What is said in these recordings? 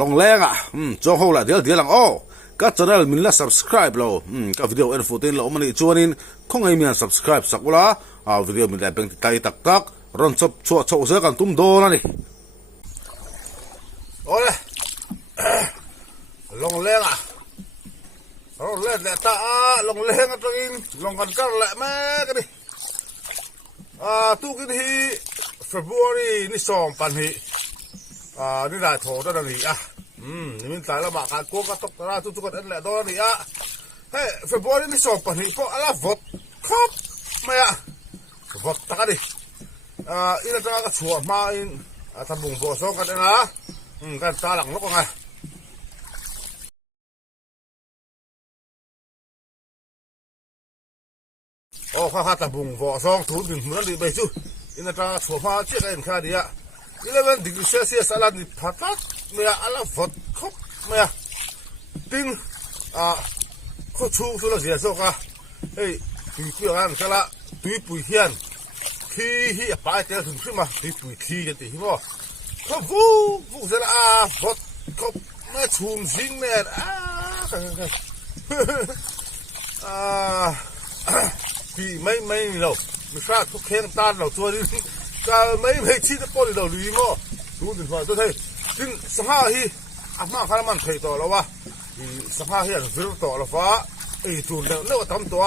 ลงแรงอ่ะจ้องเขาละเดี๋ยวหลังอ้อก็จะได้มินละ subscribe เราก็วิดีโอเอ็นฟูตินเรามันอีกชวนินคงไอ้มี subscribe สักวันละวิดีโอมินได้เป็นไตตักรอนชับชัวชัวเสือกันตุ้มโดนนี่โอ้ยลงแรงอ่ะลงแรงแต่ตาลงแรงตัวเองลงกันกันแหละแม่กันดิตู้กินที่ February นี่2 ปันที่นี่ได้โถได้ดีอ่ะนี่มันตายแล้วมาการโกงก็ตกตาทุกคนนั่นแหละตอนนี้อ่ะเฮ้ย February นี่2 ปันที่พออะไรวอดครับไม่อ่ะวอดตาดิอีนั่นตาก็ชัวมาอินทำบุญโบสองกันนะกันตาหลังนกไงโอ้ข้าทำบุญโบสองถูกดึงมันดีไปจู่อีนั่นตาชัวมาเชื่อกันแค่เดียว11 degrees Celsius อะไรนี่พัดไม่อะอะไรวอดครับไม่อะติ้งเขาชูสุดละเสียสกะเฮ้ยตุยเพื่อนกันละตุยปุ๋ยเฮียนขี้ไปเจอถึงขึ้นมาตุยปุ๋ยขี้กันตีมั้งเขาฟูเสร็จละวอดเขาไม่ชุ่มซิงเนี่ยพี่ไม่เราไม่ทราบทุกแข่งตาเราตัวนี้ก็ไม่ชี้จะป้อนเราหรือมั้งดูดิว่าตัวเท่จริงสภาพที่มาขนาดมันเทต่อแล้ววะสภาพที่วิรุต่อแล้วฟ้าจูนเนื้อทำตัว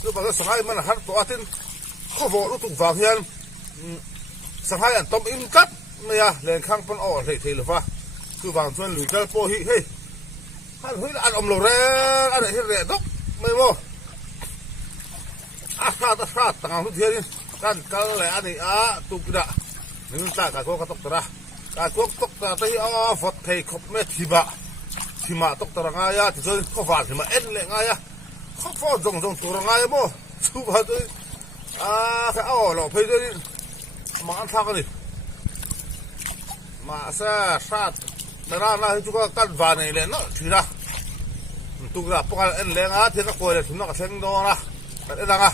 เรื่องว่าสภาพมันหันตัวทิ้งข้อบอกรู้ถูกฝากเฮียนสภาพอันต้มอิ่มกัดไม่อะแรงข้างปนอ่อนเทเลยฟ้าคือบางส่วนหรือจะโปหิเฮ้ยอันอมโลแรงอันไหนที่แรงดอกไม่มั้งชาติต่างทุกทีนี่กันกันแหละอันนี้ตุกระนึกตาการโกกตกตระการโกตกตระที่ฟอดเทคบเมทิบะที่มาตกตระง่ายที่สุดข้อฟาดที่มาเอ็นเลยง่ายข้อฟาดจงตัวง่ายมั้งชูบะด้วยแค่เราไปด้วยมาอันทักนี่มาเสียชาติในร้านนั้นที่จุกกันวานนี่เลยเนาะทีละตุกระพวกเอ็นเลยที่นักโกยถึงนักเซ็งโดนะแต่เอ็นนะ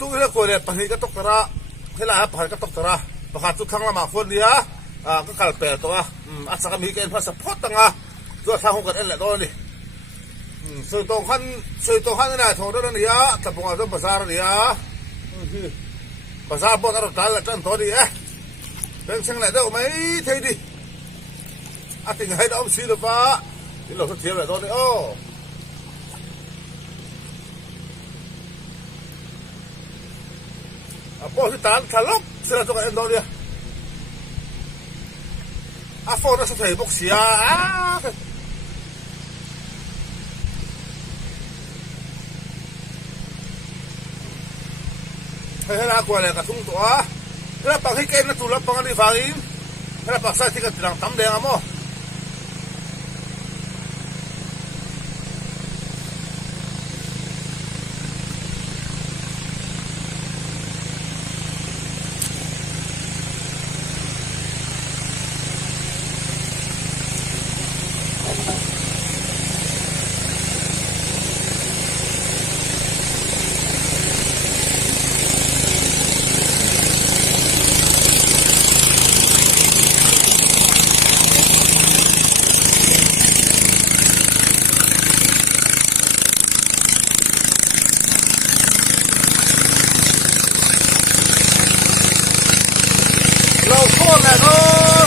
ทุกเรื่องคนเนี่ยปนิก็ตกตระเท่าไหร่ปนิก็ตกตระประกาศทุกครั้งละมาคนเดียวก็กลายเป็นตัวอาศัยมีเกณฑ์พาสปอร์ตต่างตัวทางของกันเองแหละตัวนี้ส่วนตรงขั้นนี่นะโทษนั่นนี่แต่พวกเราต้องภาษาเนี่ยภาษาพวกเราตายแล้วจันตัวนี้เป็นเชิงไหนเด้อไหมเท่ดีติงให้เราซื้อหรือเปล่าที่เราต้องเทียบเลยตัวนี้พอที่ตาทะลุเสือตัวเอ็นโดเนี่ยฟอร์ดสุดท้ายบอกเสียให้น่ากลัวเลยกระทุ่งตัวแล้วปักให้เกณฑ์นั่นตัวรับปังอันนี้ฟังอินแล้วปักใส่ที่กระติลังตั้มแดงอ่ะมั้งเราโค่นแหละเนาะ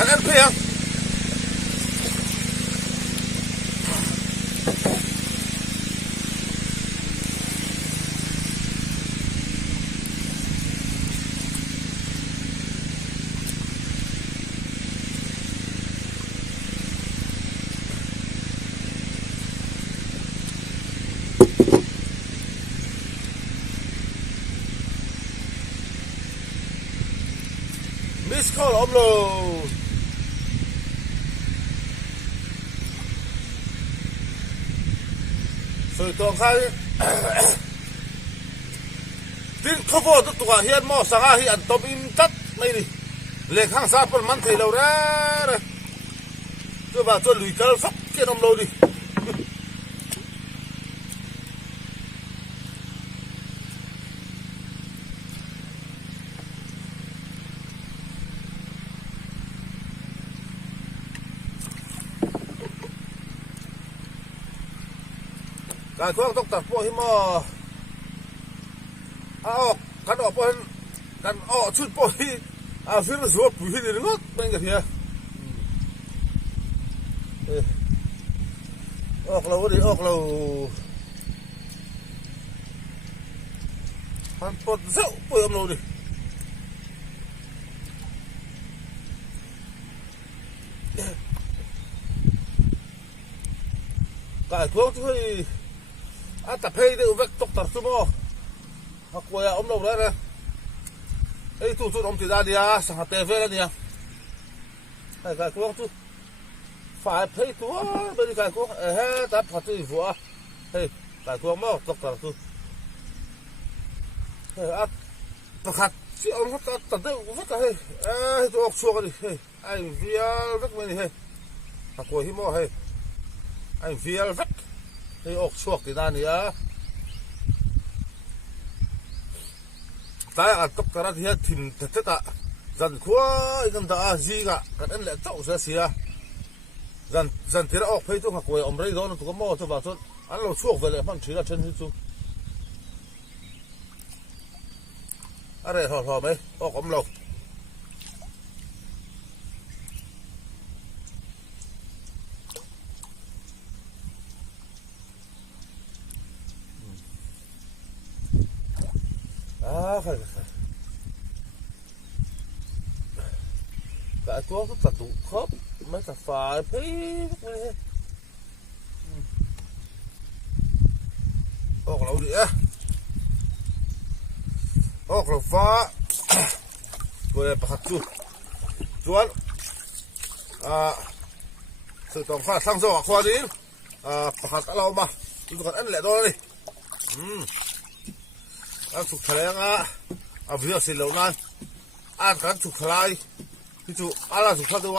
กันเอ็นเพียงมิสคอลอมโลส่วนตัวเขาดิ้น thô vô tức tụi hiền mò sang hi ăn tôm in tắt này đi lên hàng xa phần mắn thầy lâu ra đây tôi vào tôi lùi cái phóc kia nằm lâu đi cái thuốc tóc tạt po hi mò kan po kan chút po hi phía nó ruột bùi hi đi ngót bên cái kia lâu đi lâu han pot dậu bùi lâu đi cái thuốc thì tập hay được vết tóc tạt số mò hoặc quay lâu đấy nè ấy tu ông thì ra đi sang hạt tê về nè cái thuốc tu phải thấy thuốc bên cái thuốc tập hạt tê vua cái thuốc mò tóc tạt tuประคัดที่เอาเขาตัดได้วัดอะไรตัวออกชัวกันดิไอ้เวียวัดมันนี่ตะกัวหิมะไอ้เวียวัดออกชัวที่นั่นนี่แต่อันตกตระที่ถิ่นเด็ดจันขั้วกันตาจีกะกันนั่นแหละเจ้าเสียจันที่เราออกไปตัวตะกัวอมไรโดนตัวก็มอตัวบ้าตัวอันเราชัวไปเลยมันถือว่าเช่นที่สุดอะไรถอดไหมออกอมเราแต่ตัวก็ตัดตุครบไม่ตัดฝาพี่ออกเราดิออกเราฟ้าตัวประคัดส่วนสื่อต่างฟ้าสร้างสว่างควาดินประคัดเรามาดูกันอันแหละตัวนี้อันสุกทะเลวิธีสิ่งเหล่านั้นอันกันสุกทะเลที่จู่อะไรสุกทะเลตัว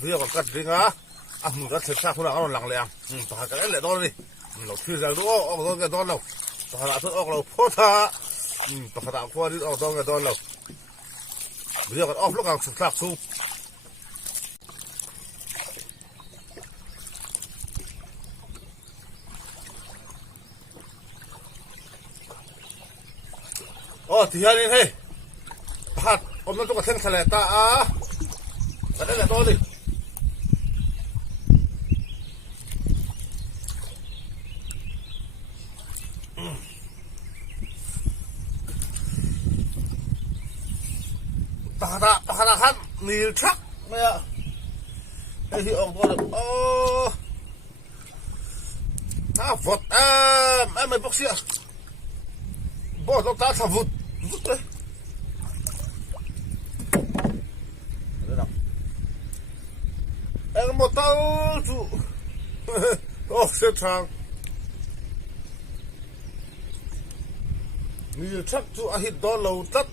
วิธีการกัดดิ้งมึงกัดเสร็จสักคนละก็หลังแรงประคัดกันอันแหละตัวนี้เราที่จะดูออกตัวกันตัวเราประคัดตัวออกเราโพธาประคัดควาดินออกตัวกันตัวเราวิธีการออกลูกกันสุกสักสู้ที่ฮานี่ผัดอมน้ำตุ๊กตาเส้นทะเลตาแต่ได้แหละตัวดิปะฮะฮันมีชักไม่ไอ้ที่ออกตัวเลยฝดไม่ปกเสียบ่ต้องตาสะฟุดเลยหมดตัวจู่เส้นทางมีชักจู่อาฮิตดอลเราตัด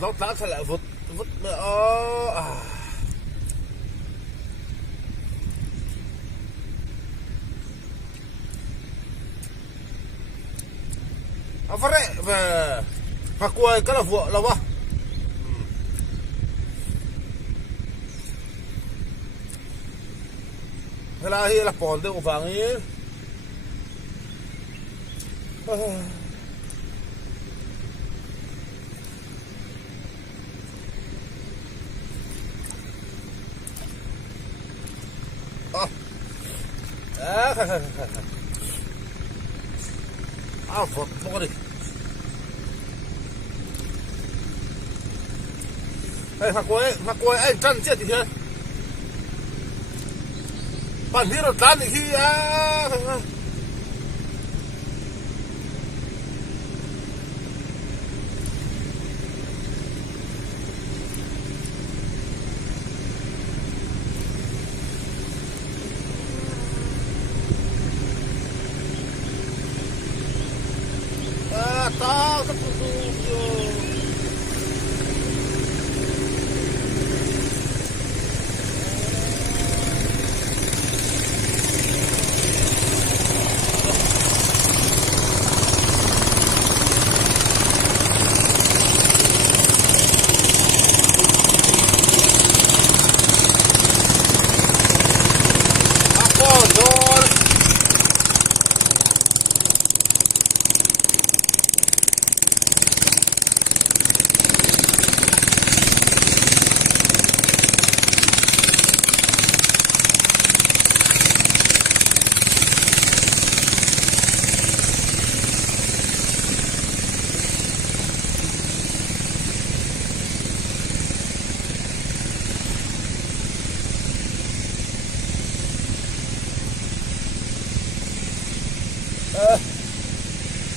เราตัดทะเลฟุดไม่ฟร์เร่ผักกล้วยก็ละฟัวแล้ววะเวลาที่เราปอนเดี๋ยวฟังนี้ฝดปกติ Ê, thằng quay anh chân chết thì thế. Bạn biết là tan thì khi tao rất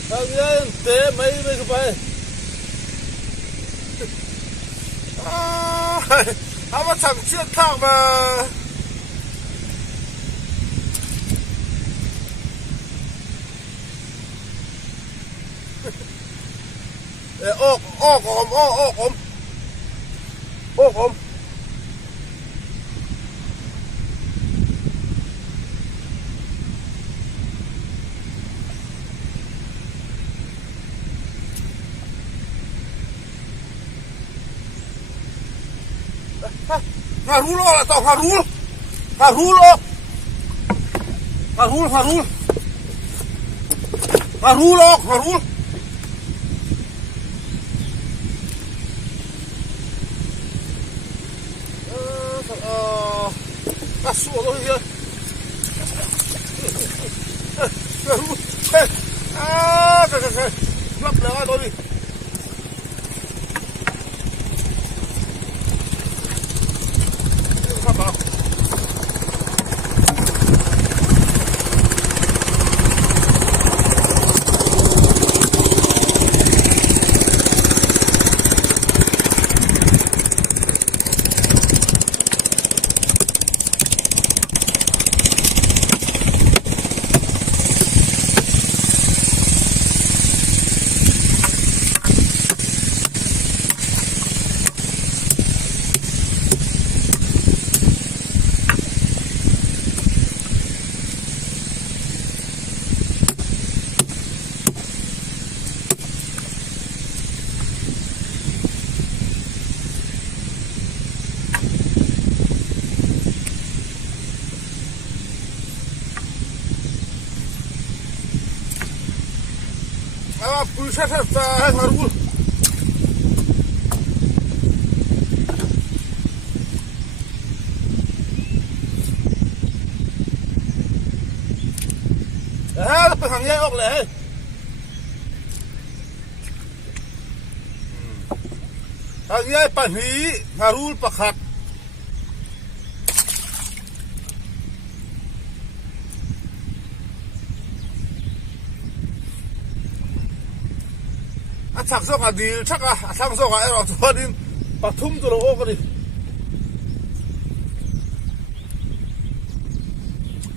thằng ấy tế mấy cái phải mà thằng chiếc thằng mà ốc ôm Harul lah tau Harul kasur thôi Harul lắp lại thôi đi. Pulsa Harul. Cái thằng dây ốc lệ. Thằng dây bản hí Harul pakat. Thằng số đi chắc thằng số ở đó đi bắt thum cho nó ô đi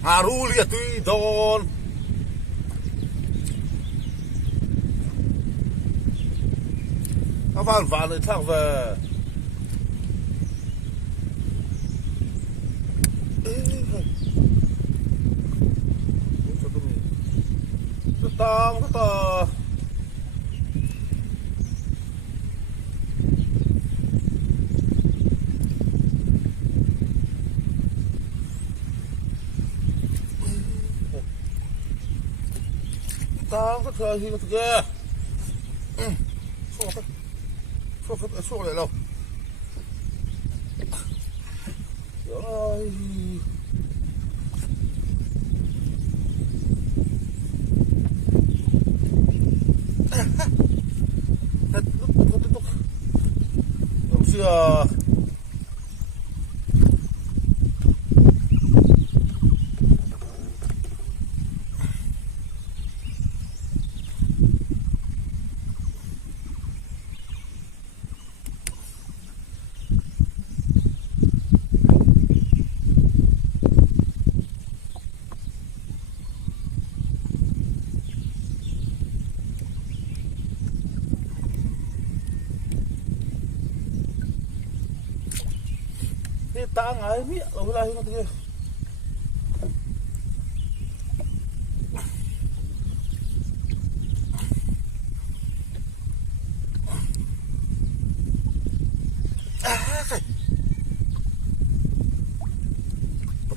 Harul ya tui don các bạn này thằng về cái to tao rất là gì kìa xô lại đâu rồi Xưa ti ta ngai mi lo lai no ti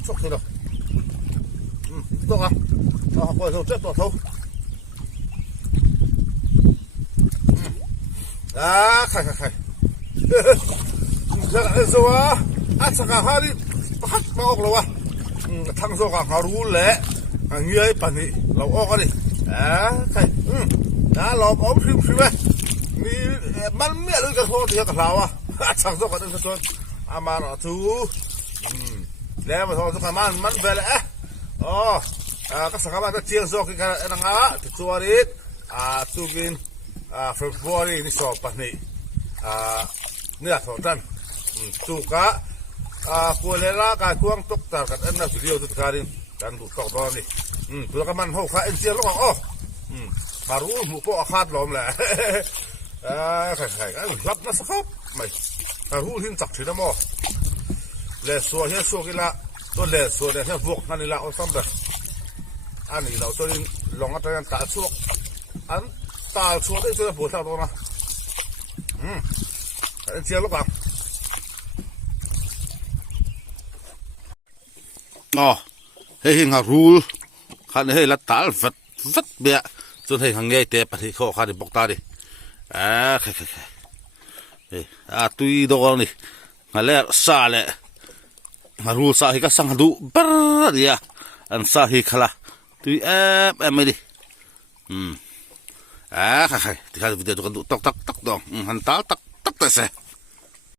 chọc thế nào to à quay thâu chết to thâu khai giờ là rồi à chắc là hai đi bắt nó ốc rồi à thằng rồi cả họ rú lẹ như ấy bản đi lâu ốc đi khai lâu ốc phim phim ấy mi mang mẹ luôn cái hồ thì cái lâu à chắc rồi cả đừng cái mà nó thu lẽ mà thôi cái man về lẽ các sản phẩm đã chiên rồi cái năng á thì chua đi tu bin February ni so pa ni ni a thotan tu ka ko le la ka kuang tok tar kan na video tu karin kan du tok do ni tu ka man ho kha en sia lo baru mu po khat lom la khai lap na sakop mai baru hin tak thina mo le so he so ki la to le so le he vok na ni la o sam da ani la to ni long atan ta suak an ta chuột đấy chưa bổ thảo đâu mà chia lúc nào hay hình hàng rul khăn hay là tál vật vật bẹ cho hay hàng nghe tép thì khó khăn để bóc ta đi tuy đâu này mà lẽ xa lẽ hàng rul xa thì các sang đủ bớt đi anh xa thì khla tuy em đi khai thì video tu kan tok tak dong hantal tak tak ta se